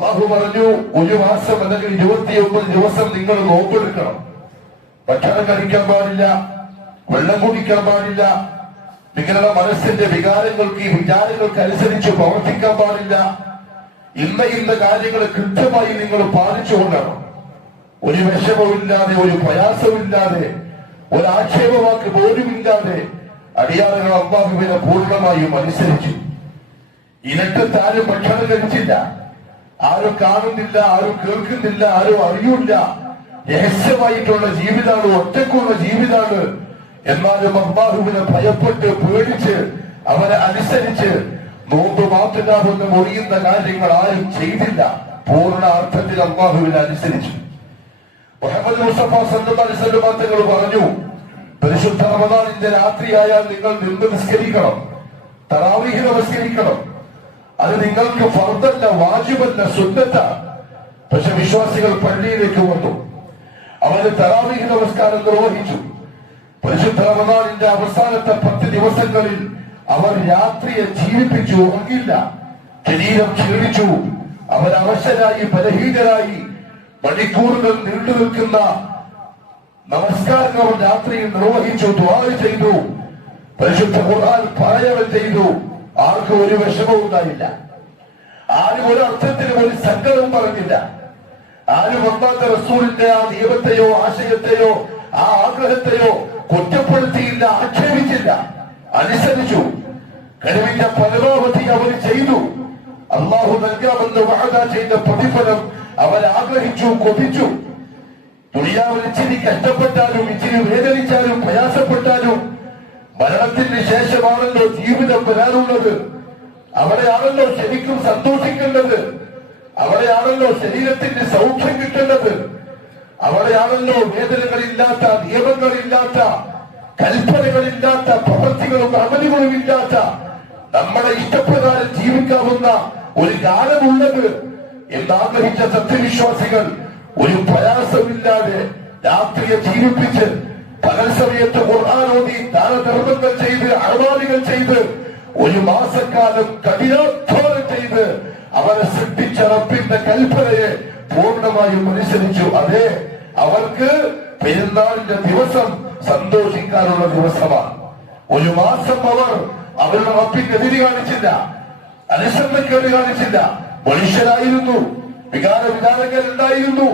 അള്ളാഹു പറഞ്ഞു, ഒരു മാസം അല്ലെങ്കിൽ 29 ദിവസം നിങ്ങൾ നോമ്പെടുക്കണം. ഭക്ഷണം കഴിക്കാൻ പാടില്ല, വെള്ളം കുടിക്കാൻ പാടില്ല, നിങ്ങളുടെ മനസ്സിന്റെ വിചാരങ്ങൾക്ക് അനുസരിച്ച് പ്രവർത്തിക്കാൻ പാടില്ല. ഇന്ന കാര്യങ്ങൾ കൃത്യമായി നിങ്ങൾ പാലിച്ചുകൊണ്ടാണ്. ഒരു വിഷമവുമില്ലാതെ, ഒരു പ്രയാസമില്ലാതെ, ഒരു ആക്ഷേപവാക്ക് പോലുമില്ലാതെ അടിയാറുകൾ അള്ളാഹുവിനെ പൂർണ്ണമായും അനുസരിച്ചു. ഇനക്കത്ത് ആരും ഭക്ഷണം കഴിച്ചില്ല, ആരും കാണുന്നില്ല, ആരും കേൾക്കുന്നില്ല, ആരും അറിയില്ല. രഹസ്യമായിട്ടുള്ള ജീവിതമാണ്, ഒറ്റക്കുള്ള ജീവിതമാണ്. എന്നാലും അള്ളാഹുവിനെ ഭയപ്പെട്ട് പേടിച്ച് അവനെ അനുസരിച്ച് നോമ്പ് മാറ്റുകാതൊന്ന് മുറിയുന്ന കാര്യങ്ങൾ ആരും ചെയ്തില്ല. പൂർണ്ണ അർത്ഥത്തിൽ അള്ളാഹുവിനെ അനുസരിച്ചു. മുഹമ്മദ് മുസ്തഫ സല്ലല്ലാഹു അലൈഹി വസല്ലം തങ്ങൾ പറഞ്ഞു, പരിശുദ്ധ റമദാനിന്റെ രാത്രിയായാൽ നിങ്ങൾ നിന്ന് നിസ്കരിക്കണം, തറാവീഹ് നമസ്കരിക്കണം. അത് നിങ്ങൾക്ക് ഫർദല്ല, വാജിബല്ല, സുന്നത്താണ്. പക്ഷെ വിശ്വാസികൾ പള്ളിയിലേക്ക് വന്നു, അവര് തറാവീഹ് നമസ്കാരം നിർവഹിച്ചു. പരിശുദ്ധ റമദാനിന്റെ അവസാനത്തെ 10 ദിവസങ്ങളിൽ അവർ രാത്രിയെ ജീവിപ്പിച്ചു, ഉറങ്ങില്ല. ശരീരം ക്ഷീണിച്ചു, അവരവശരായി, ബലഹീനരായി. മണിക്കൂറുകൾ നീണ്ടു നിൽക്കുന്ന നമസ്കാരങ്ങൾ രാത്രിയിൽ നിർവഹിച്ചു, ദുആ ചെയ്തു, പരിശുദ്ധ ഖുർആൻ പാരായണം ചെയ്തു. ആർക്കും ഒരു വിഷമവും ഉണ്ടായില്ല, ആരും ഒരു അർത്ഥത്തിലും ഒരു സങ്കടവും പറഞ്ഞില്ല. ആരും ഒന്നാമത്തെ റസൂലിന്റെ ആ നിയമത്തെയോ ആശയത്തെയോ ആ ആഗ്രഹത്തെയോ കുറ്റപ്പെടുത്തിയില്ല, ആക്ഷേപിച്ചില്ല, അനുസരിച്ചു. കഴിവിന്റെ പരമാവധി അവർ ചെയ്തു. അള്ളാഹു നൽകാമെന്ന് വഅദ ചെയ്ത പ്രതിഫലം അവരാഗ്രഹിച്ചു, കൊതിച്ചു. ദുനിയാവിൽ ഇച്ചിരി കഷ്ടപ്പെട്ടാലും, ഇച്ചിരി വേദനിച്ചാലും, പ്രയാസപ്പെട്ടാലും മരണത്തിന് ശേഷമാണല്ലോ ജീവിതം വരാനുള്ളത്. അവിടെയാണല്ലോ ശരിക്കും സന്തോഷിക്കേണ്ടത്, അവിടെയാണല്ലോ ശരീരത്തിന് സൗഖ്യം കിട്ടേണ്ടത്, അവിടെയാണല്ലോ വേദനകളില്ലാത്ത, നിയമങ്ങളില്ലാത്ത, കൽപ്പനകളില്ലാത്ത, പ്രവൃത്തികളും അമലുകളും ഇല്ലാത്ത, നമ്മുടെ ഇഷ്ടപ്രകാരം ജീവിക്കാവുന്ന ഒരു കാലമുള്ളത് എന്നാഗ്രഹിച്ച സത്യവിശ്വാസികൾ ഒരു പ്രയാസമില്ലാതെ രാത്രിയെ ജീവിപ്പിച്ച് പകൽ സമയത്ത് ഖുർആൻ ഓതി, ദാനധർമ്മങ്ങൾ ചെയ്ത്, അഴമാലികൾ ചെയ്ത്, ഒരു മാസക്കാലം കഠിനാധ്വാനം ചെയ്ത് അവരെ സൃഷ്ടിച്ച റബ്ബിന്റെ കൽപ്പനയെ പൂർണ്ണമായും അനുസരിച്ചു. അതെ, അവർക്ക് പെരുന്നാളിന്റെ ദിവസം സന്തോഷിക്കാനുള്ള ദിവസമാണ്. ഒരു മാസം അവർ അവരുടെ റബ്ബിന്റെ എതിര് കാണിച്ചില്ല, അനുസരണക്കേട് കാണിച്ചില്ല. മനുഷ്യരായിരുന്നു, വികാരങ്ങൾ ഉണ്ടായിരുന്നു,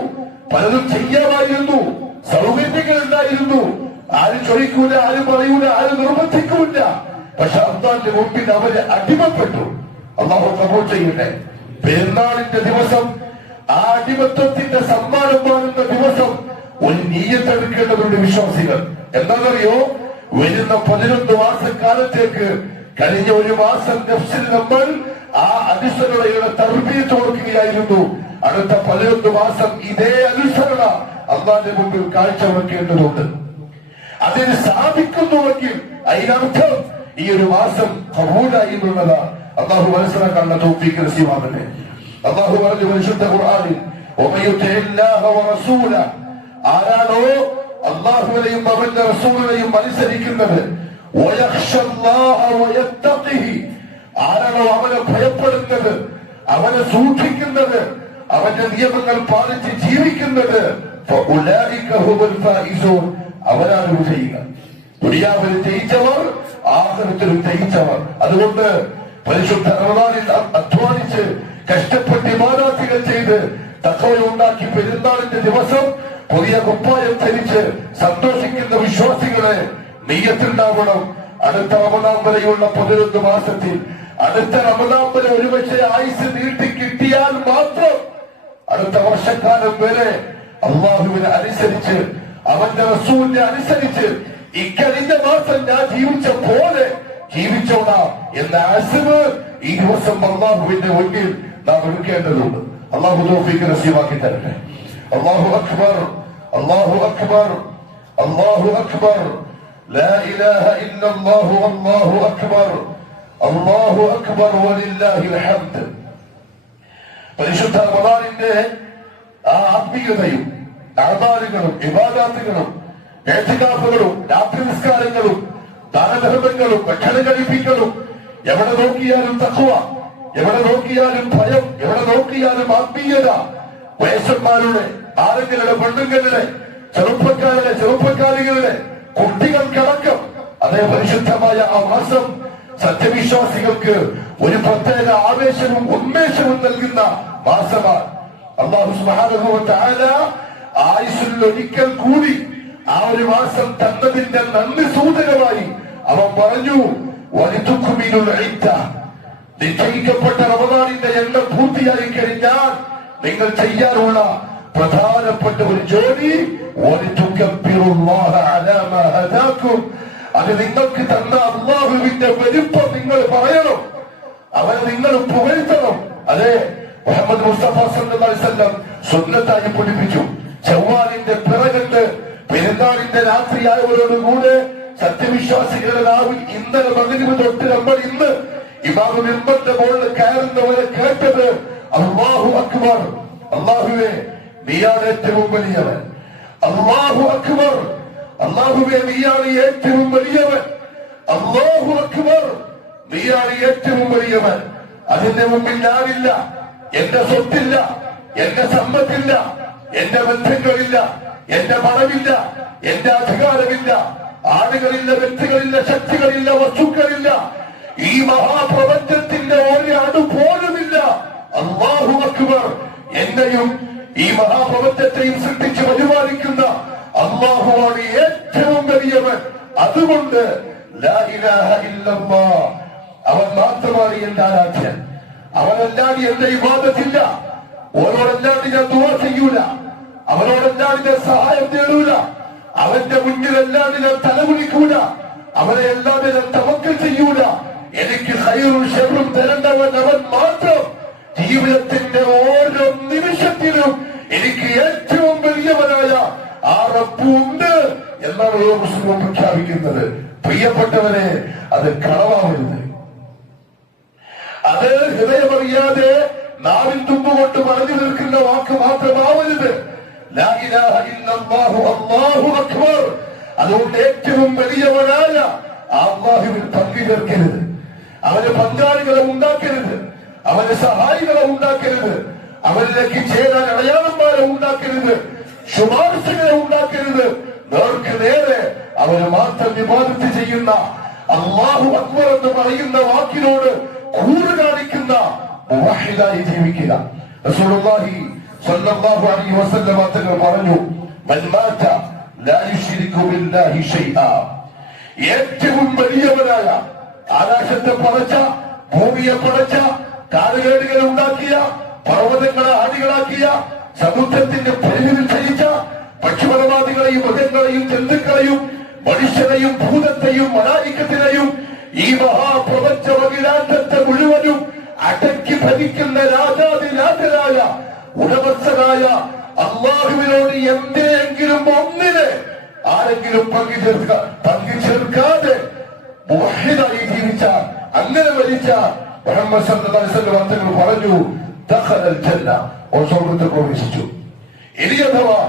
പലതും ചെയ്യാമായിരുന്നു, സൗകര്യങ്ങൾ ഉണ്ടായിരുന്നു. ആരും ചൊരിക്കൂല, ആരും പറയൂല, ആരും നിർബന്ധിക്കൂല. പക്ഷെ അള്ളാന്റെ മുമ്പിൽ അവര് അടിമപ്പെട്ടു. അള്ളാഹു കബൂൽ ചെയ്യട്ടെ. പെരുന്നാളിന്റെ ദിവസം, ആ അടിമത്വത്തിന്റെ സമ്മാനം വാങ്ങുന്ന ദിവസം ഒരു നീയത്തെടുക്കേണ്ടവരുടെ വിശ്വാസികൾ. എന്താണെന്നറിയോ? വരുന്ന 11 മാസക്കാലത്തേക്ക് കഴിഞ്ഞ ഒരു മാസം നഫ്സിൽ നമ്മൾ ആ അനുസരണയുടെ തർബീയത്ത് കൊടുക്കുകയായിരുന്നു. അടുത്ത 11 മാസം ഇതേ അനുസരണ അള്ളാന്റെ മുമ്പിൽ കാഴ്ചവെക്കേണ്ടതുണ്ട്. അതിന് സാധിക്കുന്നുവെങ്കിൽ അതിനർത്ഥം ഈ ഒരു മാസം ഖബൂലായി എന്നുള്ളതാണ്. അള്ളാഹു മനസ്സിലാക്കാനുള്ള തൗഫീഖ് നസീബാകട്ടെ. അള്ളാഹു പറഞ്ഞു പരിശുദ്ധ ഖുർആനിൽ, ആരാണോ അള്ളാഹുവിനെയും അവന്റെ റസൂലിനെയും അനുസരിക്കുന്നത്, ആരാണോ അവനെ ഭയപ്പെടുന്നത്, അവനെ സൂക്ഷിക്കുന്നത്, അവന്റെ നിയമങ്ങൾ പാലിച്ച് ജീവിക്കുന്നത്, അവരാണ് വിജയിക. ദുനിയാവിൽ ജയിച്ചവർ, ആഖിറത്തിൽ ജയിച്ചവർ. അതുകൊണ്ട് പരിശുദ്ധ റമദാനിൽ അധ്വാനിച്ച് കഷ്ടപ്പെട്ട് ഇബാദത്തുകൾ ചെയ്ത് തഖ്വയുണ്ടാക്കി പെരുന്നാളിന്റെ ദിവസം പുതിയ കുപ്പായം ധരിച്ച് സന്തോഷിക്കുന്ന വിശ്വാസികളെ നിയ്യത്തുണ്ടാവണം. അടുത്ത റമദാൻ വരെയുള്ള 11 മാസത്തിൽ, അടുത്ത റമദാൻ വരെ ഒരുപക്ഷെ ആയുസ് നീട്ടി കിട്ടിയാൽ മാത്രം അടുത്ത വർഷക്കാലം വരെ അള്ളാഹുവിനെ അനുസരിച്ച്, അവന്റെ റസൂലിനെ അനുസരിച്ച് ഇക്കഴിഞ്ഞ മാസം ഞാൻ ജീവിച്ച പോലെ ജീവിച്ചോളാം എന്ന അസ്മ് ഈ ദിവസം അള്ളാഹുവിന്റെ മുന്നിൽ നാം എടുക്കേണ്ടതുണ്ട്. അള്ളാഹു തൗഫീഖ് നസീബാക്കി തരട്ടെ. അല്ലാഹു അക്ബർ, അല്ലാഹു അക്ബർ, അല്ലാഹു അക്ബർ, ലാ ഇലാഹ ഇല്ലല്ലാഹു, അല്ലാഹു അക്ബർ, അല്ലാഹു അക്ബർ വലില്ലാഹിൽ ഹംദ്. പരിശുദ്ധ റമദാനിന്റെ ആ ആത്മീയതയും അഅ്മാലുകളും ഇബാദത്തുകളും ഇഅ്തികാഫുകളും രാത്രി നിസ്കാരങ്ങളും ദാനധർമ്മങ്ങളും ഭക്ഷണം കഴിപ്പിക്കലും, എവിടെ നോക്കിയാലും തഖ്വ, എവിടെ നോക്കിയാലും ഭയം, എവിടെ നോക്കിയാലും ആത്മീയത. വയസ്സന്മാരുടെ, ആരെങ്കിലും പെണ്ണുങ്ങളുടെ, ചെറുപ്പക്കാരികളുടെ, കുട്ടികൾക്കടക്കം അതേ പരിശുദ്ധമായ ആ മാസം സത്യവിശ്വാസികൾക്ക് ഒരു പ്രത്യേക ആവേശവും ഉന്മേഷവും നൽകുന്ന മാസമാണ്. അല്ലാഹു സുബ്ഹാനഹു വ തആല ആയുസ്സിൽ ഒരിക്കൽ കൂടി ആ ഒരു മാസം തന്നതിന്റെ നന്ദി സൂചകമായി അവൻ പറഞ്ഞു, വലിതുക്മിനുൽ ഇദ്ദ, നിശ്ചയിക്കപ്പെട്ട റമദാനിന്റെ എണ്ണം പൂർത്തിയായി കഴിഞ്ഞാൽ നിങ്ങൾ ചെയ്യാറുള്ള പ്രധാനപ്പെട്ട ഒരു ജോലി വലിതുകബ്ബിറുല്ലാഹ അലാ മാ ഹദാകും, അത് നിങ്ങൾക്ക് തന്ന അല്ലാഹുവിന്റെ വലിപ്പം നിങ്ങൾ പറയണം, അവനെ നിങ്ങൾ പുകഴ്ത്തണം. അതെ, മുഹമ്മദ് മുസ്തഫ സല്ലല്ലാഹു അലൈഹി വസല്ലം സുന്നത്തായി പഠിപ്പിച്ചു. ചവ്വാലിന്റെ പിറകണ്ട് പെരുന്നാളിന്റെ രാത്രിയായവരോടുകൂടെ സത്യവിശ്വാസികളുടെ നാവിൽ ഇന്നലെ മഗ്‌രിബ് തൊട്ട് നമ്മൾ ഇന്ന് ഇമാം മിമ്പറിന്റെ മുകളിൽ കയറുന്നവരെ കേട്ടത് അല്ലാഹു അക്ബർ, അല്ലാഹുവേ നീയാണ് ഏറ്റവും വലിയവൻ, അല്ലാഹു അക്ബർ, അല്ലാഹുവേ നീയാണ് ഏറ്റവും വലിയവൻ, അല്ലാഹു അക്ബർ നീയാണ് ഏറ്റവും വലിയവൻ. അതിന്റെ മുമ്പിൽ ഞാനില്ല, എന്റെ സ്വത്തില്ല, എന്റെ സമ്പത്തില്ല, എന്റെ ബന്ധങ്ങളില്ല, എന്റെ പണമില്ല, എന്റെ അധികാരമില്ല, ആളുകളില്ല, വ്യക്തികളില്ല, ശക്തികളില്ല, വസ്തുക്കളില്ല, ഈ മഹാപ്രപഞ്ചത്തിന്റെ ഒരു അടുപോലുമില്ല. അല്ലാഹു അക്ബർ, എന്നെയും ഈ മഹാപ്രപഞ്ചത്തെയും സൃഷ്ടിച്ച് പരിപാലിക്കുന്ന അല്ലാഹുവാണ് ഏറ്റവും വലിയവൻ. അതുകൊണ്ട് ലാ ഇലാഹ ഇല്ലല്ലാഹ്, അവൻ മാത്രമാണ് എന്റെ ആരാധ്യൻ, അവനല്ലാതെ എന്റെ ഇബാദത്തില്ല, ഓരോടല്ലാതെ ഞാൻ ദുആ ചെയ്യൂല, അവനോടല്ലാതെ ഞാൻ സഹായം തേടൂല, അവന്റെ മുന്നിലല്ലാതെ ഞാൻ തലകുനിക്കൂല, അവനെ അല്ലാതെ ഞാൻ തവക്കൽ ചെയ്യൂല. എനിക്ക് ഖൈറും ശർറും തരേണ്ടവൻ അവൻ മാത്രം. ജീവിതത്തിന്റെ ഓരോ നിമിഷത്തിലും എനിക്ക് ഏറ്റവും വലിയവനായ ആ റബ്ബുണ്ട് എന്നാണ് ഓരോ മുസ്ലിമും പ്രഖ്യാപിക്കുന്നത്. പ്രിയപ്പെട്ടവരെ, അത് കളവാവരുത്, അത് ഹൃദയമറിയാതെ നാവിൻ തുമ്പുകൊണ്ട് പറഞ്ഞു നിൽക്കുന്ന വാക്ക് മാത്രമാവരുത്. ലാ ഇലാഹ ഇല്ലല്ലാഹു അല്ലാഹു അക്ബർ. അതുകൊണ്ട് ഏറ്റവും വലിയവനായ അല്ലാഹുവിൽ പങ്കു ചേർക്കരുത്, അവന് പങ്കാളികളെ ഉണ്ടാക്കരുത്, അവന് സഹായികളെ ഉണ്ടാക്കരുത്, അവനിലേക്ക് ചേരാൻ അടയാളന്മാരെ ഉണ്ടാക്കരുത്, ശുപാർശകളെ ഉണ്ടാക്കരുത്. നേർക്ക് നേരെ അവന് മാത്രം ഇബാദത്ത് ചെയ്യുന്ന അല്ലാഹു അക്ബർ എന്ന് പറയുന്ന വാക്കിനോട് കൂറ് കാണിക്കുന്ന മുവഹിദായി ജീവിക്കുക. റസൂലുള്ളാഹി സ്വല്ലല്ലാഹു അലൈഹി വസല്ലം തങ്ങൾ പറഞ്ഞു, മൻ മാത ലാ യുശ്രികു ബില്ലാഹി ശൈആ, ഏറ്റവും വലിയവനായ, ആകാശത്തെ പടച്ച, ഭൂമിയെ പടച്ച, കാലുകേടുകൾ ഉണ്ടാക്കിയ, പർവ്വതങ്ങളെ ആദികളാക്കിയ, സമുദ്രത്തിന്റെ പരിധിയിൽ ചലിച്ച, പക്ഷിപരമാദികളെയും മൃഗങ്ങളെയും ജന്തുക്കളെയും മനുഷ്യനെയും ഭൂതത്തെയും മലായികത്തിനെയും ഈ മഹാപ്രപഞ്ചമഖിലാണ്ടത്തെ മുഴുവനും അടക്കി ഭരിക്കുന്ന രാജാതിരാജനായ ഉടമസ്ഥനായ അല്ലാഹുവിനോട് എന്തെങ്കിലും ഒന്നിനെ ആരെങ്കിലും പങ്കു ചേർക്കാതെ മുവഹിദായി ജീവിച്ച, അങ്ങനെ മരിച്ച മുഹമ്മദ് സല്ലല്ലാഹു അലൈഹി വസല്ലം തങ്ങൾ പറഞ്ഞു, ദഖലൽ ജന്ന, സ്വർഗ്ഗത്തിൽ പ്രവേശിച്ചു. ഇനി അഥവാ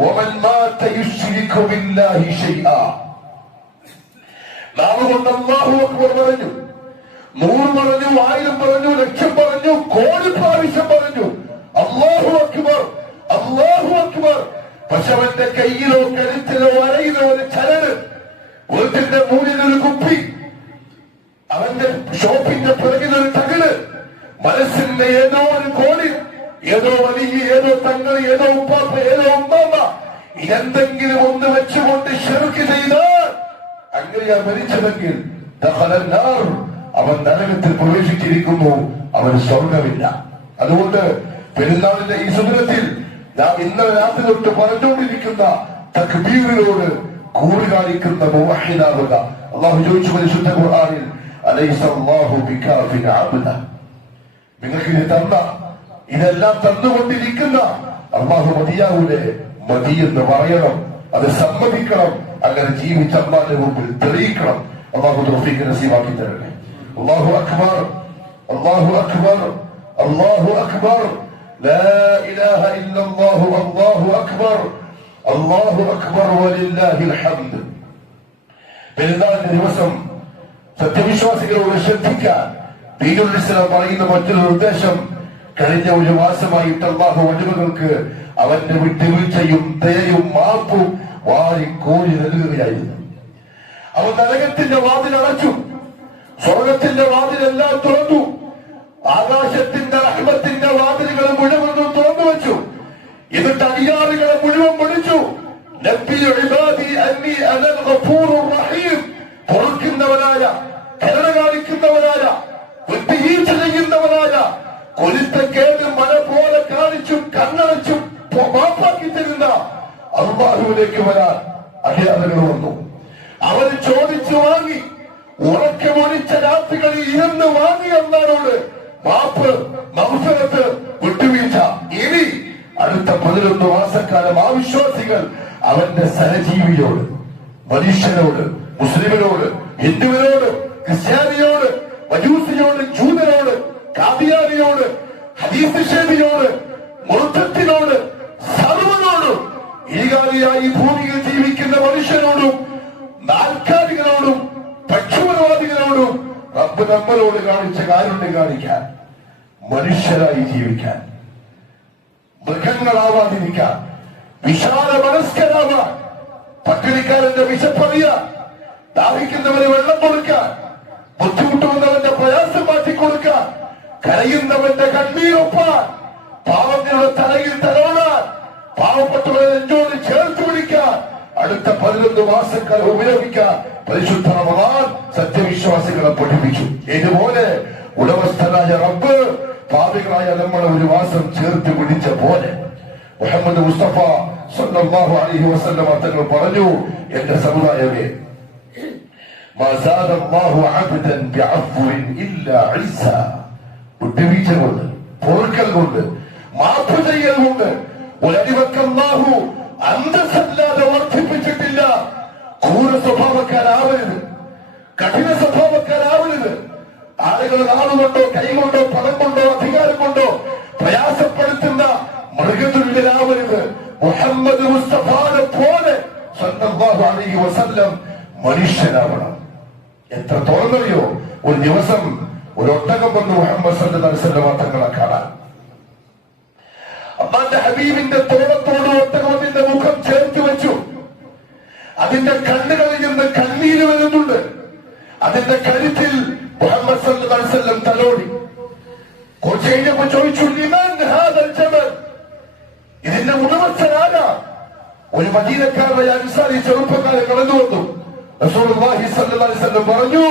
വമൻ മാത യുശ്രികു ബില്ലാഹി ശൈആ, നാവ് കൊണ്ട് അല്ലാഹു അക്ബർ പറഞ്ഞു, 100 പറഞ്ഞു, 1000 പറഞ്ഞു, 1,00,000 പറഞ്ഞു, കോടി പ്രാവശ്യം പറഞ്ഞു അല്ലാഹു അക്ബർ, അല്ലാഹു അക്ബർ. പക്ഷെ അവന്റെ കയ്യിലോ കഴുത്തിലോ അരയിലോ ഒരു ചരട്, വീട്ടിന്റെ മൂലിലൊരു കുപ്പി, അവന്റെ ഷോപ്പിന്റെ പിറകിലൊരു തകിട്, മനസ്സിന്റെ ഏതോ ഒരു കോടി, ഏതോ വലിയ, ഏതോ തങ്ങൾ, ഏതോ ഉപ്പാപ്പ, ഏതോ ഉമ്മാമ്മ, എന്തെങ്കിലും ഒന്ന് വെച്ചുകൊണ്ട് ശിർക്ക് ചെയ്താൽ അങ്ങനെയാ മരിച്ചതെങ്കിൽ അവൻ നരകത്തിൽ പ്രവേശിച്ചിരിക്കുന്നു, അവന് സ്വർഗമില്ല. അതുകൊണ്ട് പെരുന്നാളിന്റെ ഈ സുദിനത്തിൽ നാം ഇന്നലെ രാത്രി തൊട്ട് പറഞ്ഞുകൊണ്ടിരിക്കുന്ന തക്ബീറിനോട് കൂടി കാണിക്കുന്ന മുവഹിദാവുക. അല്ലാഹു ചോദിച്ചു പരിശുദ്ധ ഖുർആനിൽ, അലൈസല്ലാഹു ബികാഫിൻ അബ്ദ, നിങ്ങൾക്ക് ഇത് തന്ന, ഇതെല്ലാം തന്നുകൊണ്ടിരിക്കുന്ന അല്ലാഹു മതിയാവൂലെ? മതി എന്ന് പറയണം, അത് സമ്മതിക്കണം, അങ്ങനെ ജീവിച്ച അല്ലാഹുവിന്റെ മുമ്പിൽ തെളിയിക്കണം. അല്ലാഹു തൗഫീഖ് നസീബാക്കി തരട്ടെ. അല്ലാഹു അക്ബർ, അല്ലാഹു അക്ബർ, അല്ലാഹു അക്ബർ, ലാ ഇലാഹ ഇല്ലല്ലാഹു, അല്ലാഹു അക്ബർ, അല്ലാഹു അക്ബർ വലില്ലാഹിൽ ഹംദ്. പെരുന്നാളിന്റെ ദിവസം സത്യവിശ്വാസികളോട് ശ്രദ്ധിക്കാൻ, ദീനുൽ ഇസ്ലാം പറയുന്ന മറ്റൊരു നിർദ്ദേശം, കഴിഞ്ഞ ഒരു മാസമായിട്ട് അല്ലാഹു അടിമകൾക്ക് അവന്റെ വിട്ടുവീഴ്ചയും ദയയും മാപ്പും വാരിക്കോരി നൽകുകയായിരുന്നു. അവൻ നരകത്തിന്റെ വാതിൽ അടച്ചു, സ്വർഗത്തിന്റെ വാതിലെല്ലാം തുറന്നു, ആകാശത്തിന്റെ റഹ്മത്തിന്റെ വാതിലുകൾ മുഴുവൻ തുറന്നു വെച്ചു. എന്നിട്ട് അധികാരികളെ മുഴുവൻ വിളിച്ചു, പൊറുക്കുന്നവനായ, കരുണ കാണിക്കുന്നവനായ, വിട്ടുവീഴ്ച ചെയ്യുന്നവനായ, കൊലുത്തക്കേട് മഴ പോലെ കാണിച്ചും കണ്ണടച്ചും മാപ്പാക്കി തരുന്ന അല്ലാഹുവിലേക്ക് വരാൻ അധികാരികൾ വന്നു. അവർ ചോദിച്ചു വാങ്ങി, ഉറക്കമൊഴിച്ച രാത്രികളിൽ ഇരുന്ന് വാങ്ങി അല്ലാഹുവോട് മാപ്പ്, മഗ്ഫിറത്ത്, വിട്ടുവീഴ്ച. ഇനി അടുത്ത 11 മാസക്കാലം ആ വിശ്വാസികൾ അവന്റെ സഹജീവിയോട്, മനുഷ്യനോട്, മുസ്ലിമിനോട്, ഹിന്ദുവിനോട്, ക്രിസ്ത്യാനിയോട്, മജൂസിയോട്, ജൂതനോട്, കാദിയാനിയോട്, ഹദീസ് നിഷേധിയോട്, മുർത്തത്തിനോട്, സർവ്വനോടും, ഈകാലിയായി ഭൂമിയിൽ ജീവിക്കുന്ന മനുഷ്യനോടും, നാൽക്കാലികളോടും, പക്ഷപാതവാദികളോടും റബ്ബ് നമ്മളോട് കാണിച്ച കാരുണ്യം കാണിക്കാൻ, മനുഷ്യരായി ജീവിക്കാൻ, മൃഗങ്ങളാവാതിരിക്കാൻ, വിശാല മനസ്കരാവാൻ, പട്ടിണിക്കാരന്റെ വിശപ്പറിയാൻ, ദാഹിക്കുന്നവന് വെള്ളം കൊടുക്കാൻ, ബുദ്ധിമുട്ടുന്നവന്റെ പ്രയാസം മാറ്റിക്കൊടുക്കാൻ, കരയുന്നവന്റെ കണ്ണീരൊപ്പാൻ, പാവങ്ങളുടെ തലയിൽ തലോടാൻ, പാവപ്പെട്ടവരെ നെഞ്ചോട് ചേർത്ത് പിടിക്കാൻ, അടുത്ത 11 മാസക്കാലം ഉപയോഗിക്കാൻ പരിശുദ്ധ റമദാൻ സത്യവിശ്വാസികളെ പഠിപ്പിച്ചു. ഇതുപോലെ ഉടമസ്ഥനായ റബ്ബ് പാപികളായ നമ്മളെ ഒരു മാസം ചേർത്ത് പിടിച്ച പോലെ മുഹമ്മദ് മുസ്തഫ സല്ലല്ലാഹു അലൈഹി വസല്ലം തങ്ങൾ പറഞ്ഞു, എന്റെ സമുദായമേ, മാ സാദല്ലാഹു അബ്ദൻ ബിഅഫ്വിൻ ഇല്ലാ ഇസ്സ, വിട്ടുവീഴ്ച കൊണ്ട്, പൊറുക്കൽ കൊണ്ട്, മാപ്പ് ചെയ്യൽ കൊണ്ട് ഒരടിമക്ക് അല്ലാഹു അന്തസ്സല്ലാതെ വർദ്ധിപ്പിച്ചിട്ടില്ല. ക്രൂര സ്വഭാവക്കാരാവരുത്, കഠിന സ്വഭാവക്കാരാവരുത്. ആളുകൾ നാളുകൊണ്ടോ, കൈകൊണ്ടോ, പണം കൊണ്ടോ, അധികാരം കൊണ്ടോ പ്രയാസപ്പെടുത്തുന്ന മൃഗതുല്യരാവരുത്. മുഹമ്മദ് മുസ്തഫാനെ പോലെ സല്ലല്ലാഹു അലൈഹി വസല്ലം മനുഷ്യനാവണം. എത്രത്തോളം അറിയോ, ഒരു ദിവസം ഒരു ഒട്ടകം വന്ന് മുഹമ്മദ് സല്ലല്ലാഹു അലൈഹി വസല്ലം തങ്ങളെ കാണാൻ. അല്ലാഹുവിന്റെ ഹബീബിന്റെ തോളത്തോട് ഒട്ടകത്തിന്റെ മുഖം ചേർത്ത് വെച്ചു. അതിന്റെ കണ്ണുകളിൽ നിന്ന് കണ്ണീര് വരുന്നുണ്ട്. അതിന്റെ കരുത്തിൽ മുഹമ്മദ് സല്ലല്ലാഹു അലൈഹി വസല്ലം തലോടി. കുറച്ച് കഴിഞ്ഞപ്പോ ചോദിച്ചു, ലിമൻ ഹാദൽ ജബൽ, ഇതിന്റെ ഉടമസ്ഥനാരാ? ഒരു മദീനക്കാരനായ അൻസാരി ചെറുപ്പക്കാരൻ കടന്നു വന്നു. റസൂലുള്ളാഹി സ്വല്ലല്ലാഹു അലൈഹി വസല്ലം പറഞ്ഞു,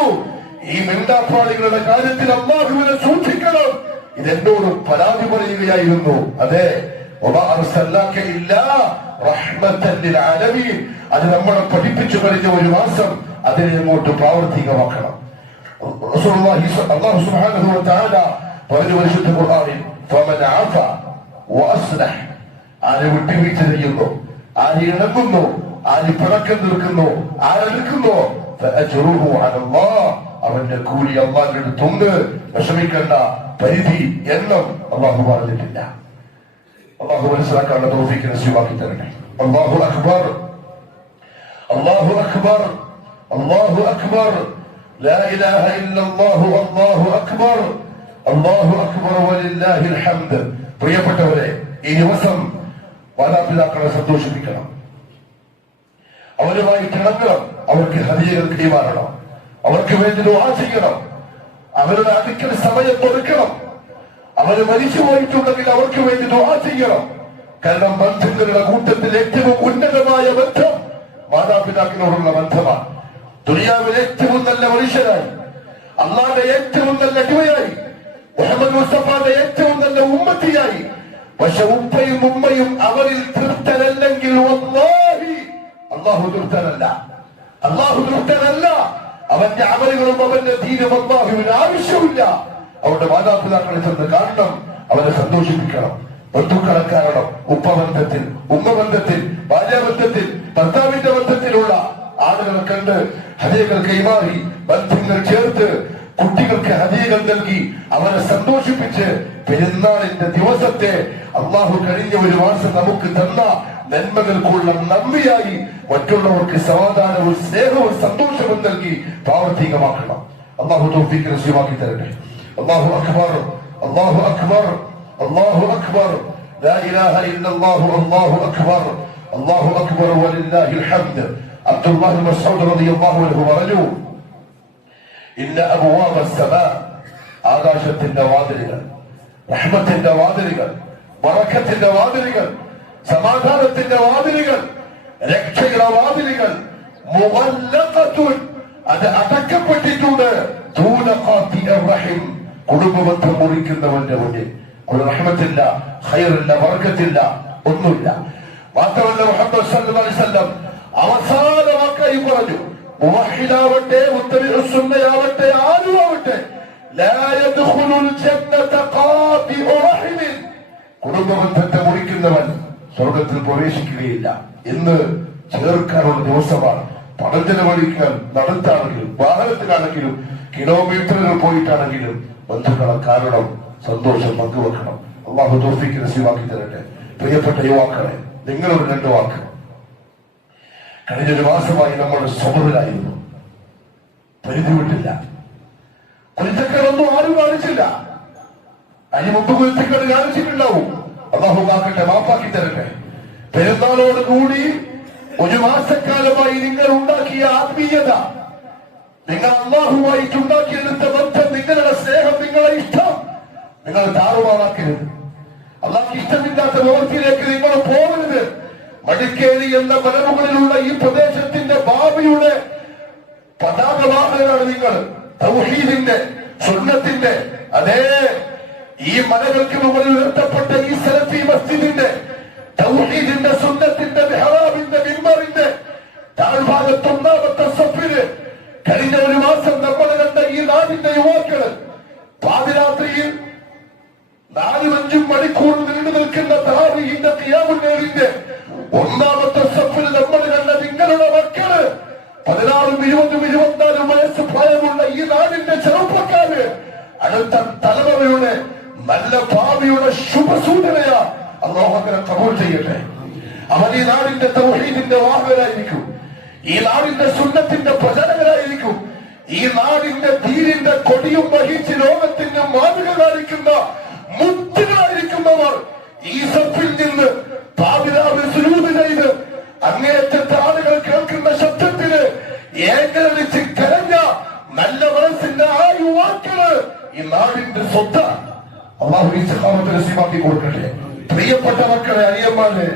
ഈ മിണ്ടാപ്പാളികളുടെ കാര്യത്തിൽ അല്ലാഹുവിനെ സൂക്ഷിക്കണം. ഇതെന്നോട് പരാതി പറയുകയായിരുന്നു. അതെ, അത് നമ്മളെ പഠിപ്പിച്ചു കഴിഞ്ഞ ഒരു മാസം അതിനെ അങ്ങോട്ട് പ്രാവർത്തികമാക്കണം. അല്ലാഹു സുബ്ഹാനഹു വ തആല പറഞ്ഞു പരിശുദ്ധ ഖുർആനിൽ, ഫമൻ അഫ വഅസ്ലഹ, ആരെ വിട്ടുവീഴ്ച ചെയ്യുന്നു, ആരെ ഇണങ്ങുന്നു, ആര് പിണക്കം തീർക്കുന്നു, ആരെടുക്കുന്നു, ഫഅജ്റുഹു അലല്ലാഹ്, അവന്റെ കൂലി അല്ലാഹുവിന്റെ അടുത്തുണ്ട്. വിഷമിക്കേണ്ട, പരിധി എണ്ണം അല്ലാഹു പറഞ്ഞിട്ടില്ല. അല്ലാഹു മനസ്സിലാക്കാനുള്ള തൗഫീഖ് നസീബാക്കി തരട്ടെ. അല്ലാഹു അക്ബർ, അല്ലാഹു അക്ബർ, അല്ലാഹു അക്ബർ, ലാ ഇലാഹ ഇല്ലല്ലാഹു, അല്ലാഹു അക്ബർ, അല്ലാഹു അക്ബർ വലില്ലാഹിൽ ഹംദ്. പ്രിയപ്പെട്ടവരെ, ഈ ദിവസം മാതാപിതാക്കളെ സന്തോഷിപ്പിക്കണം, അവരുമായി തിളങ്ങണം, അവർക്ക് ഹദിയകൾ കൈമാറണം, അവർക്ക് വേണ്ടി ദുആ ചെയ്യണം, അവരുടെ അടുക്കൽ സമയം കൊടുക്കണം. അവര് മരിച്ചു പോയിട്ടുണ്ടെങ്കിൽ അവർക്ക് വേണ്ടി ദുആ ചെയ്യണം. കാരണം ബന്ധങ്ങളുടെ കൂട്ടത്തിൽ ഏറ്റവും ഉന്നതമായ ബന്ധം മാതാപിതാക്കളോടുള്ള ബന്ധമാണ്. ദുനിയാവിൽ ഏറ്റവും നല്ല മനുഷ്യരായി, അല്ലാഹുവിന്റെ ഏറ്റവും നല്ല അടിമയായി, മുഹമ്മദ് മുസ്തഫയുടെ ഏറ്റവും നല്ല ഉമ്മത്തിയായി. പക്ഷെ ഉപ്പയും ഉമ്മയും അവരിൽ തൃപ്തരല്ലെങ്കിൽ വല്ലാഹി അല്ലാഹു തൃപ്തനല്ല. അല്ലാഹു തൃപ്തനല്ല. അവന്റെ അമലുകളും അവന്റെ ദീനും അല്ലാഹുവിന് ആവശ്യമില്ല. അവരുടെ മാതാപിതാക്കളെ ചെന്ന് കാണണം, അവരെ സന്തോഷിപ്പിക്കണം. ബന്ധുക്കളെ കാരണം ഉപ്പ ബന്ധത്തിൽ, ഉമ്മ ബന്ധത്തിൽ, ഭാര്യാബന്ധത്തിൽ, ഭർത്താവിന്റെ ബന്ധത്തിലുള്ള ആളുകളെ കണ്ട് ഹദിയകൾ കൈമാറി, ബന്ധങ്ങൾ ചേർത്ത്, കുട്ടികൾക്ക് ഹദിയകൾ നൽകി അവരെ സന്തോഷിപ്പിച്ച് പെരുന്നാളിന്റെ ദിവസത്തെ അല്ലാഹു കഴിഞ്ഞ ഒരു മാസം നമുക്ക് തന്ന നന്മകൾക്കുള്ള നന്ദിയായി മറ്റുള്ളവർക്ക് സമാധാനവും സ്നേഹവും സന്തോഷവും നൽകി പ്രാവർത്തികമാക്കണം. അല്ലാഹു തൗഫീഖ് നസീബാക്കി തരട്ടെ. അല്ലാഹു അക്ബർ, അല്ലാഹു അക്ബർ, അല്ലാഹു അക്ബർ, ലാ ഇലാഹ ഇല്ലല്ലാഹു, അല്ലാഹു അക്ബർ, അല്ലാഹു അക്ബർ വലില്ലാഹിൽ ഹംദ്. അബ്ദുല്ലാഹി ഇബ്നു മസ്ഊദ് റളിയല്ലാഹു അൻഹു പറഞ്ഞു, ഇന്ന അബ്വാബ അസ്സമാ, ആകാശത്തിന്റെ വാതിലുകൾ, റഹ്മത്തിന്റെ വാതിലുകൾ, ബറക്കത്തിന്റെ വാതിലുകൾ, സമാധാനത്തിന്റെ വാതിലുകൾ, രക്ഷയുടെ വാതിലുകൾ, മുഗല്ലഖത്തുൻ, അത് അടക്കപ്പെട്ടിട്ടുണ്ട്, ദൂന ഖാതിഇർ റഹിം, കുടുംബബന്ധം മുറിക്കുന്നവന്റെ മുന്നിൽ. അവിടെ റഹ്മത്തില്ല, ഖൈറില്ല, ബറക്കത്തില്ല, ഒന്നുമില്ല. മാത്രമല്ല മുഹമ്മദ് സല്ലല്ലാഹു അലൈഹി വസല്ലം അവസാന വാക്കായി പറഞ്ഞു, മുവഹിദാവട്ടെ, മുത്തബിഉ സുന്നയാവട്ടെ, ആരുമാവട്ടെ, ലാ യദ്ഖുലുൽ ജന്നത ഖാതിഉ റഹിമിൻ, കുടുംബബന്ധത്തെ മുറിക്കുന്നവൻ സ്വർഗത്തിൽ പ്രവേശിക്കുകയില്ല എന്ന് ചേർക്കാനുള്ള ദിവസമാണ്. പണം ചെലവഴിക്കാൻ നടത്താണെങ്കിലും വാഹനത്തിലാണെങ്കിലും കിലോമീറ്ററുകൾ പോയിട്ടാണെങ്കിലും ബന്ധുക്കളെ കാരണം സന്തോഷം പങ്കുവെക്കണം. അല്ലാഹു തൗഫീഖ് നസീബാക്കി തരട്ടെ. പ്രിയപ്പെട്ട യുവാക്കളെ, നിങ്ങളൊരു രണ്ട് വാക്ക്. കഴിഞ്ഞൊരു മാസമായി നമ്മൾ സ്വബറിലായിരുന്നു, പരിധിവിട്ടില്ല. കുരുത്തക്കേടൊന്നും ആരും കാണിച്ചില്ല. അതിന് മുമ്പ് കുരുത്തക്കേട് കാണിച്ചിട്ടുണ്ടാവും. അല്ലാഹു കാക്കട്ടെ, മാപ്പാക്കി തരട്ടെ. പെരുന്നാളോട് കൂടി ഒരു മാസക്കാലമായി നിങ്ങൾ ഉണ്ടാക്കിയ ആത്മീയത, നിങ്ങൾ അല്ലാഹുവായിട്ട് ഉണ്ടാക്കിയെടുത്ത ബന്ധം, നിങ്ങളുടെ സ്നേഹം, നിങ്ങളുടെ ഇഷ്ടം നിങ്ങൾ താറുമാറാക്കരുത്. അല്ലാഹുവിന് ഇഷ്ടമില്ലാത്ത പ്രവൃത്തിയിലേക്ക് നിങ്ങൾ പോകരുത്. മടിക്കേരി എന്ന മലമുകളിലുള്ള ഈ പ്രദേശത്തിന്റെ ബാബയുടെ പതാകവാഹകരാണ് നിങ്ങൾ. തൗഹീദിന്റെ, സുന്നത്തിന്റെ, അതേ ഈ മലകൾക്ക് മുകളിൽ ഉയർത്തപ്പെട്ട ഈ സലഫി മസ്ജിദിന്റെ, തൗഹീദിന്റെ, സുന്നത്തിന്റെ, മെഹ്റാബിന്റെ, മിമ്പറിന്റെ താഴ്ഭാഗത്ത് ഒന്നാമത്തെ സഫില് കഴിഞ്ഞ ഒരു മാസം നമ്മൾ കണ്ട ഈ നാടിന്റെ യുവാക്കള് പാതിരാത്രിയിൽ 4-5 മണിക്കൂർ നീണ്ടു നിൽക്കുന്ന തറാവീഹിന്റെ ഖിയാമുൽ ലൈലിന്റെ ഒന്നാമത്തെ സഫിൽ നമ്മൾ കണ്ട നിങ്ങളുടെ മക്കള് 16, 20, 24 വയസ്സ് പ്രായമുള്ള ഈ നാടിന്റെ ചെറുപ്പക്കാര് അടുത്ത തലമുറയുടെ നല്ല ഭാവിയുടെ ശുഭസൂചനയാ. അല്ലാഹു അങ്ങനെ കബൂൽ ചെയ്യട്ടെ. അവൻ ഈ നാടിന്റെ തൗഹീദിന്റെ വാഹകരായിരിക്കും, ഈ നാടിന്റെ സുന്നത്തിന്റെ പ്രചാരകരായിരിക്കും, ഈ നാടിന്റെ ദീനിന്റെ കൊടിയും വഹിച്ച് ലോകത്തിന്റെ മാതൃക കാണിക്കുന്ന മുത്തുകളായിരിക്കുന്നവർ ഈ സഫിൽ നിന്ന് പാതിരാവ് സുജൂദ് ചെയ്ത് അങ്ങേയറ്റത്തെ ആളുകൾ കേൾക്കുന്ന ശബ്ദത്തിന് ഏകലിച്ച് കരഞ്ഞ നല്ല മനസ്സിന്റെ ആ യുവാക്കള് ഈ നാടിന്റെ സ്വത്ത്. അല്ലാഹു ഇസ്തിഖാമത്ത് നസീബാക്കി കൊടുക്കട്ടെ. പ്രിയപ്പെട്ട മക്കളെ, അനിയന്മാരെ,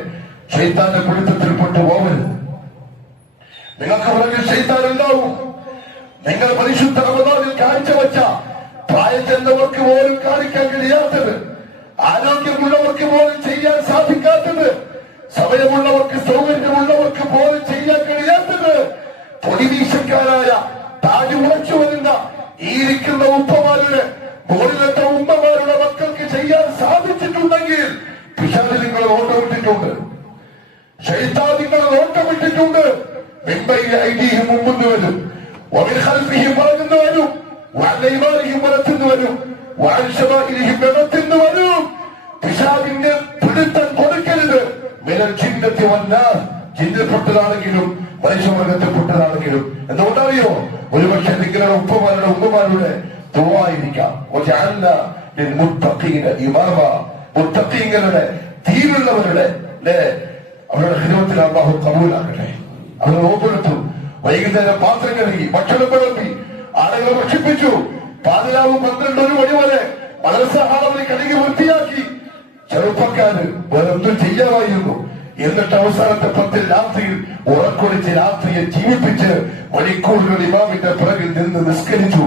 ശൈത്താന്റെ പിടുത്തത്തിൽപ്പെട്ടു പോകരുത്. നിങ്ങൾക്ക് പുറകിൽ ശൈത്താൻ ഉണ്ടാവും. നിങ്ങൾ പരിശുദ്ധ റമദാനിൽ കാഴ്ചവെച്ച പ്രായം ചെന്നവർക്ക് പോലും കാണിക്കാൻ കഴിയാത്തത്, ആരോഗ്യമുള്ളവർക്ക് പോലും ചെയ്യാൻ സാധിക്കാത്തത്, സമയമുള്ളവർക്ക് സൗകര്യമുള്ളവർക്ക് പോലും ചെയ്യാൻ കഴിയാത്തത്, പൊടിവീശക്കാരായ താഴെ ഉറച്ചു വരുന്ന ഈ ഇരിക്കുന്ന ഉപ്പമാരുടെ മുകളിലത്തെ ഉമ്മമാരുടെ മക്കൾക്ക് ചെയ്യാൻ സാധിച്ചിട്ടുണ്ടെങ്കിൽ പിശാച് നിങ്ങളെ ഓട്ടമിട്ടിട്ടുണ്ട്, ശൈത്താൻ നിങ്ങളെ ഓട്ടമിട്ടിട്ടുണ്ട്. മിമ്പൈന ഐദീഹിം മുമ്പുന്ന് വരും, വമിൻ ഖൽഫിഹിം മറകുന്നു വരും, വഅൻ ഐമാനിഹിം വലത്തുന്നു വരും, വഅൻ ശമാഇലിഹിം ഇടത്തുന്നു വരും. പിശാചിന്റെ പിടുത്തം കൊടുക്കരുത്. മിനൽ ജിന്നത്തി വന്നാസ്, ജിന്നിൽപ്പെട്ടതാണെങ്കിലും മനുഷ്യവർഗത്തിൽപ്പെട്ടതാണെങ്കിലും. എന്തുകൊണ്ടറിയോ? ഒരുപക്ഷെ നിങ്ങളുടെ ഉപ്പമാരുടെ ഉമ്മമാരുടെ ദുആയിരിക്കാം. വജഅൽനാ ലിൽമുത്തഖീന ഇമാമ, മുത്തഖീങ്ങളുടെ ദീനുള്ളവരുടെ അവരുടെ ഖിദ്മത്തിൽ അല്ലാഹു ഖബൂലാക്കട്ടെ. അവർ നോമ്പെടുത്തു, വൈകുന്നേരം പാത്രം കഴുകി, ഭക്ഷണം വിളമ്പി, ആളുകളെ ഭക്ഷിപ്പിച്ചു, പാതിരാവും 12-1 മണി വരെ മദ്രസ ഹാളിൽ കഴുകി വൃത്തിയാക്കി. ചെറുപ്പക്കാര് വേറൊന്നും ചെയ്യാമായിരുന്നു. എന്നിട്ട് അവസാനത്തെ 10 രാത്രിയിൽ ഉറക്കൊളിച്ച് രാത്രിയെ ജീവിപ്പിച്ച് മണിക്കൂറുകൾ ഇമാമിന്റെ പിറകിൽ നിന്ന് നിസ്കരിച്ചു.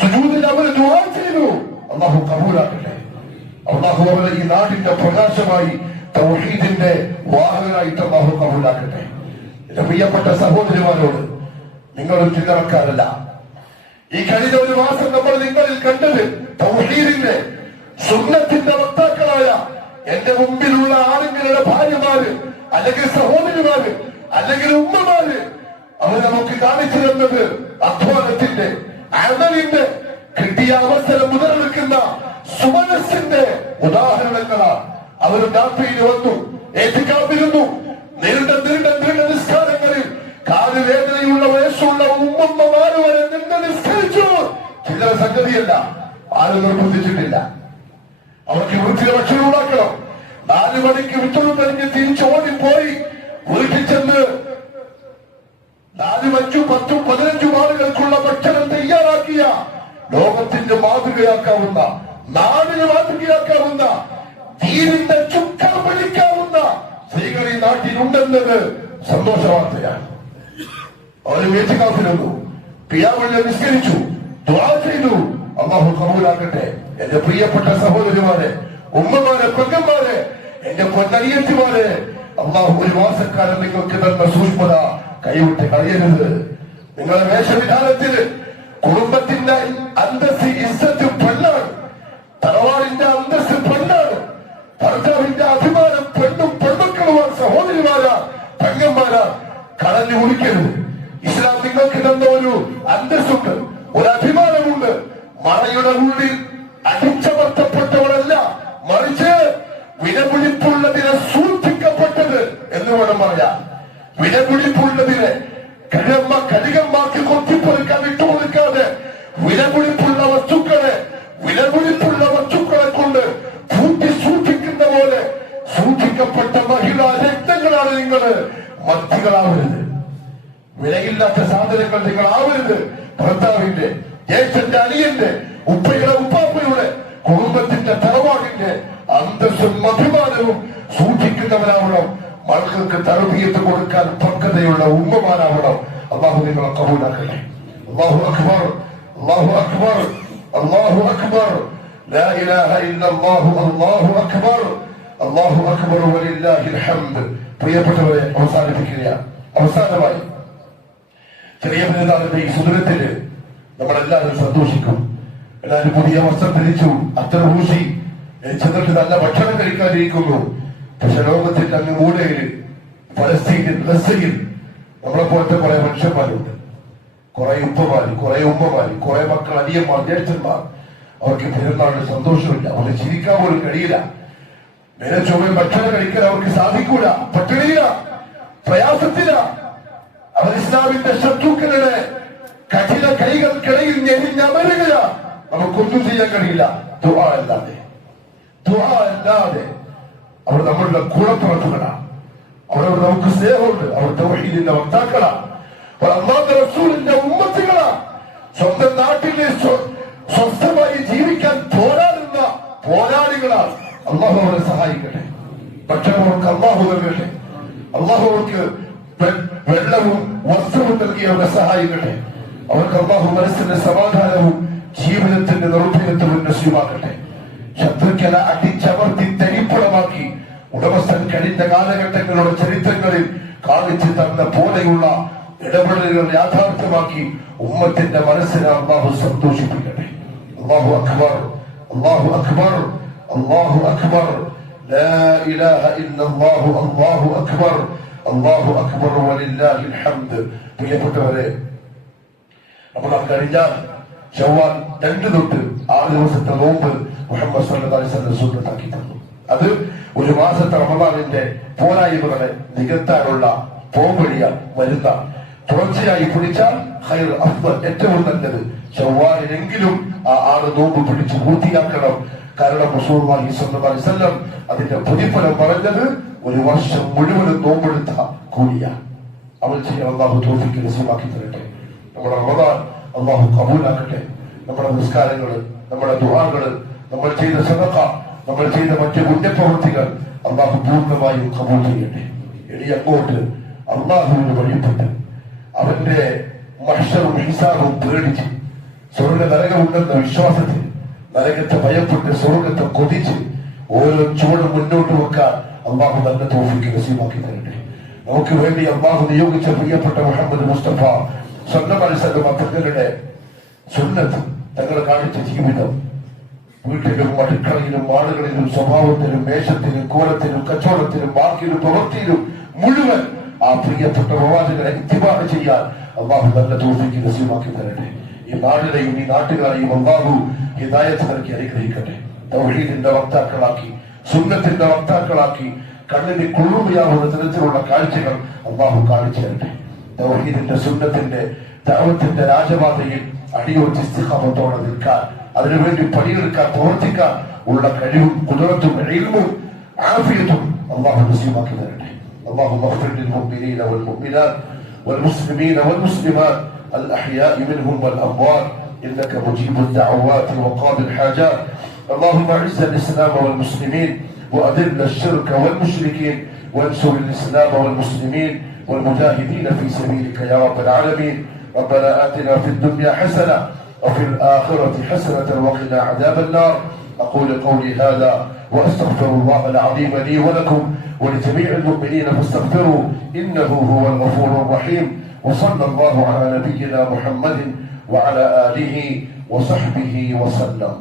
സുജൂദിൽ അവർ ദുആ ചെയ്തു. അല്ലാഹു ഖബൂലാക്കട്ടെ. അല്ലാഹു അവരെ ഈ നാടിന്റെ പ്രകാശമായി തൗഹീദിന്റെ വാഹകനായിട്ട് അല്ലാഹു ഖബൂലാക്കട്ടെ. എന്റെ പ്രിയപ്പെട്ട സഹോദരിമാരോട്, നിങ്ങളും ചില്ലറക്കാരല്ല. ഈ കഴിഞ്ഞ ഒരു മാസം നമ്മൾ നിങ്ങളിൽ കണ്ടത് തൗഹീദിന്റെ, സുന്നത്തിന്റെ വക്താക്കളായ എന്റെ മുമ്പിലുള്ള ആളുകളുടെ ഭാര്യമാര്, അല്ലെങ്കിൽ സഹോദരിമാര്, അല്ലെങ്കിൽ ഉമ്മമാര്, അവർ നമുക്ക് കാണിച്ചു തന്നത് അധ്വാനത്തിന്റെ, അമലിന്റെ, കിട്ടിയ അവസരം മുതലെടുക്കുന്ന സുമനസ്സിന്റെ ഉദാഹരണങ്ങളാണ്. അവർ രാത്രിയിൽ വന്നു, ഏറ്റിക്കാത്തിരുന്നു, നീണ്ട നിസ്കാരങ്ങളിൽ കാലുവേദനയുള്ള വയസ്സുള്ള ഉമ്മമാര് വരെ നിന്ന് നിസ്കരിച്ചു. ചില സംഗതിയല്ല. ആരും നിർബന്ധിച്ചിട്ടില്ല. അവർക്ക് വീട്ടിലെ ഭക്ഷണം ഉണ്ടാക്കണം. 4 മണിക്ക് വിട്ടതും കഴിഞ്ഞ് തിരിച്ചോടിപ്പോയി വീട്ടിൽ ചെന്ന് 4, 5, 10, 15 ആളുകൾക്കുള്ള ഭക്ഷണം തയ്യാറാക്കിയ ലോകത്തിന്റെ മാതൃകയാക്കാവുന്ന, നാടിന് മാതൃകയാക്കാവുന്ന, ദീനിന്റെ ചുക്കം പിടിക്കാവുന്ന സ്ത്രീകൾ ഈ നാട്ടിലുണ്ടെന്നത് സന്തോഷ വാർത്തയാണ്. അവര് വേദികാഫിലൊന്നു പിയാവള്ളിയെ നിസ്കരിച്ചു, ദുആ ചെയ്തു. അല്ലാഹു കബൂലാക്കട്ടെ. എന്റെ പ്രിയപ്പെട്ട സഹോദരിമാരെ, ഉമ്മമാരെ, പെങ്ങന്മാരെ, എന്റെ പൊന്നനിയത്തിമാരെ, അല്ലാഹു ഒരു മാസക്കാലം നിങ്ങൾക്ക് തന്ന സൂക്ഷ്മത കൈവിട്ട് കളയരുത്. നിങ്ങളുടെ വേഷവിധാനത്തിന് കുടുംബത്തിന്റെ അന്തസ്, ഇസ്സത്ത് പെണ്ണാണ്. തറവാടിന്റെ അന്തസ് പെണ്ണാണ്. ഭർത്താവിന്റെ അഭിമാനം പെണ്ണും പെൺമക്കളുമാണ്. സഹോദരിമാരാ, പെങ്ങന്മാരാ, കളഞ്ഞു കുടിക്കരുത്. ഇസ്ലാം നിങ്ങൾക്ക് തന്ന ഒരു അന്തസ്സുണ്ട്, ഒരു അഭിമാനമുണ്ട്. മറയുടെ ഉള്ളിൽ അടിച്ചമർത്തപ്പെട്ടവരല്ല, മറിച്ച് വിലപിടിപ്പുള്ളതിനെ സൂക്ഷിക്കപ്പെട്ടത് എന്ന് വേണം പറയാം. വിലപിടിപ്പുള്ളതിനെ കലികന്മാർക്ക് കൊത്തിപ്പൊറുക്കാൻ വിട്ടുകൊടുക്കാതെ വിലപിടിപ്പുള്ള വസ്തുക്കളെ കൊണ്ട് പൂട്ടി സൂക്ഷിക്കുന്ന പോലെ സൂക്ഷിക്കപ്പെട്ട മഹിളാ രക്തങ്ങളാണ് നിങ്ങൾ. മത്തികളാവരുത്, വിലയില്ലാത്ത സാധനങ്ങൾ നിങ്ങൾ ആവരുത്. ഭർത്താവിന്റെ, ജ്യേഷ്ഠന്റെ, അനിയന്റെ, ഉപ്പയുടെ, ഉപ്പാപ്പയുടെ, കുടുംബത്തിന്റെ, തറവാടിന്റെ അന്തസ്സും അഭിമാനവും സൂക്ഷിക്കുന്നവരാവണം. മക്കൾക്ക് തർബിയത്ത് കൊടുക്കാൻ പക്വതയുള്ള ഉമ്മമാരാവണം. അല്ലാഹു നിങ്ങളെ കബൂലാക്കട്ടെ. അല്ലാഹു അക്ബർ, അല്ലാഹു അക്ബർ, അല്ലാഹു അക്ബർ, ലാ ഇലാഹ ഇല്ലല്ലാഹു, അല്ലാഹു അക്ബർ, അല്ലാഹു അക്ബർ വലില്ലാഹിൽ ഹംദ്. പ്രിയപ്പെട്ടവരെ, അവസാനമായി ചെറിയ പെരുന്നാളിന്റെ ഈ സുദിനത്തില് നമ്മളെല്ലാവരും സന്തോഷിക്കും. എല്ലാവരും പുതിയ വസ്ത്രം ധരിച്ചു, അത്ര ഊശി ചെന്നിട്ട് നല്ല ഭക്ഷണം കഴിക്കാനിരിക്കുന്നു. പക്ഷെ ലോകത്തിന്റെ അങ്ങ് മൂലയിൽ, പലസ്തീനിൽ, ഗസയിൽ നമ്മളെ പോലത്തെ കുറെ മനുഷ്യന്മാരുണ്ട്. കുറെ ഉപ്പമാര്, കുറെ ഉമ്മമാര്, കുറെ മക്കൾ, അനിയന്മാർ, ജ്യേഷ്ഠന്മാർ. അവർക്ക് പെരുന്നാളിന് സന്തോഷമില്ല, അവർക്ക് ചിരിക്കാൻ പോലും കഴിയില്ല. നേരെ ചൊവ്വ ഭക്ഷണം കഴിക്കാൻ അവർക്ക് സാധിക്കൂല, പട്ടിണിയില്ല, പ്രയാസത്തില. അവർ ഇസ്ലാമിന്റെ ശത്രുക്കളുടെ കഠിന കൈകൾക്കിടയിൽ ഞെരിഞ്ഞമരുകയ. നമുക്കൊന്നും ചെയ്യാൻ കഴിയില്ല, ദുആ അല്ലാതെ. അവർ നമ്മളുടെ കൂടപ്പുറത്തുകളാണ്, അവരോട് നമുക്ക് സ്നേഹമുണ്ട്. അവർ തൗഹീദിന്റെ വക്താക്കളാണ്, അവർ അല്ലാഹുവിന്റെ റസൂലിന്റെ ഉമ്മത്തികളാണ്. സ്വന്തം നാട്ടിലെ സ്വസ്ഥമായി ജീവിക്കാൻ പോരാടുന്ന പോരാളികളാണ്. അല്ലാഹു അവരെ സഹായിക്കട്ടെ. ഭക്ഷണം അവർക്ക് അല്ലാഹു നൽകട്ടെ. അല്ലാഹു അവർക്ക് വെള്ളവും വസ്ത്രവും നൽകി അവരെ സഹായിക്കട്ടെ. അവർക്ക് അല്ലാഹു മനസ്സിന്റെ സമാധാനവും ജീവിതത്തിന്റെ നിർഭയത്വവും നസീബാക്കട്ടെ. ശത്രുക്കളെ അടിച്ചമർത്തി തരിപ്പുളമാക്കി ഉടമസ്ഥൻ കഴിഞ്ഞ കാലഘട്ടങ്ങളുടെ ചരിത്രങ്ങളിൽ കാണിച്ചു തന്ന പോലെയുള്ള ഇടപെടലുകൾ യാഥാർത്ഥ്യമാക്കി ഉമ്മത്തിന്റെ മനസ്സിനെ അല്ലാഹു സന്തോഷിപ്പിക്കട്ടെ. അല്ലാഹു അക്ബർ, അല്ലാഹു അക്ബർ, അല്ലാഹു അക്ബർ, ലാ ഇലാഹ ഇല്ലല്ലാഹു, അല്ലാഹു അക്ബർ, അല്ലാഹു അക്ബർ വലില്ലാഹിൽ ഹംദ്. പ്രിയപ്പെട്ടവരെ, നമ്മൾ കഴിഞ്ഞാൽ ശവ്വാൽ 2 തൊട്ട് 6 ദിവസത്തെ നോമ്പ് മുഹമ്മദ് സല്ലല്ലാഹു അലൈഹി വസല്ലം സുന്നത്താക്കി തന്നു. അത് ഒരു മാസത്തെ റമദാനിന്റെ പോരായ്മകളെ നികത്താനുള്ള പോംവഴിയാൽ വരുന്ന, തുടർച്ചയായി പിടിച്ചാൽ ഖൈർ അഫ്ദൽ, ഏറ്റവും നല്ലത് ശവ്വാലിനെങ്കിലും ആ 6 നോമ്പ് പിടിച്ച് പൂർത്തിയാക്കണം. കാരണം റസൂലുള്ളാഹി സ്വല്ലല്ലാഹു അലൈഹി വസല്ലം അതിന്റെ പ്രതിഫലം പറഞ്ഞത് ഒരു വർഷം മുഴുവനും നോമ്പെടുത്ത കൂലിയാണ്. അവൾ ചെയ്യാൻ അല്ലാഹു തൗഫീഖ് നസീബാക്കി തരട്ടെ. നമ്മുടെ റമദാൻ അല്ലാഹു കബൂലാക്കട്ടെ. നമ്മുടെ നിസ്കാരങ്ങള്, നമ്മുടെ ദുആകള്, നമ്മൾ ചെയ്ത സദഖ, നമ്മൾ ചെയ്ത മറ്റു പുണ്യപ്രവൃത്തികൾ അല്ലാഹു പൂർണ്ണമായും കബൂൽ ചെയ്യട്ടെ. ഇനി അങ്ങോട്ട് അല്ലാഹുവിന് വഴിപ്പെട്ട് അവന്റെ മഹ്ശറും ഹിസാബും പേടിച്ച് സ്വർഗ്ഗ നരകമുണ്ടെന്ന വിശ്വാസത്തിൽ, നരകത്തെ ഭയപ്പെട്ട് സ്വർഗ്ഗത്തെ കൊതിച്ച് ഓരോ ചുവടും മുന്നോട്ട് വെക്കാൻ അല്ലാഹു നല്ല തൗഫീഖ് നസീബാക്കി തരട്ടെ. നമുക്ക് വേണ്ടി അല്ലാഹു നിയോഗിച്ച പ്രിയപ്പെട്ട മുഹമ്മദ് മുസ്തഫ സ്വല്ലല്ലാഹു അലൈഹി വസല്ലം തങ്ങളുടെ സുന്നത്ത്, തങ്ങൾ കാണിച്ച ജീവിതം, വീട്ടിലും അടുക്കളയിലും ആളുകളിലും സ്വഭാവത്തിലും വേഷത്തിലും കോലത്തിലും കച്ചവടത്തിലും വാക്കിലും പ്രവൃത്തിയിലും മുഴുവൻ ആ പ്രിയപ്പെട്ട പ്രവാചകരെ ഇത്തിബാഅ് ചെയ്യാൻ അല്ലാഹു നല്ല തൗഫീഖ് നസീബാക്കി തരട്ടെ. ഈ നാടിനെയും ഈ നാട്ടുകാരെയും അല്ലാഹു ഹിദായത്ത് നൽകി അനുഗ്രഹിക്കട്ടെ. തൗഹീദിന്റെ വക്താക്കളാക്കി, സുന്നത്തിന്റെ വക്താക്കളാക്കി, കണ്ണിന് കുളിർമയാവുന്ന തരത്തിലുള്ള കാഴ്ചകൾ അല്ലാഹു കാണിച്ചു തരട്ടെ. തൗഹീദിന്റെ, സുന്നത്തിന്റെ, ദഅവത്തിന്റെ രാജപാതയിൽ അടിയുറച്ച് ഇസ്തിഖാമത്തോടെ നിൽക്കാൻ അതിനുവേണ്ടി പണിയെടുക്കാൻ പ്രവർത്തിക്കാൻ ഉള്ള കഴിവും കുതിരത്തും ഇൽമും ആഫിയത്തും അല്ലാഹു നസീബാക്കി തരട്ടെ. اللهم اغفر للمؤمنين والمؤمنات والمسلمين والمسلمات الأحياء منهم والأموات إنك مجيب الدعوات وقاضي الحاجات. اللهم اعز الإسلام والمسلمين وأذل الشرك والمشركين وانصر الإسلام والمسلمين والمجاهدين في سبيلك يا رب العالمين. ربنا آتنا في الدنيا حسنة وفي الآخرة حسنة وقنا عذاب النار. أقول قولي هذا وأستغفر الله العظيم لي ولكم ولجميع المؤمنين فاستغفروه إنه هو الغفور الرحيم. وصلى الله على نبينا محمد وعلى آله وصحبه وسلم.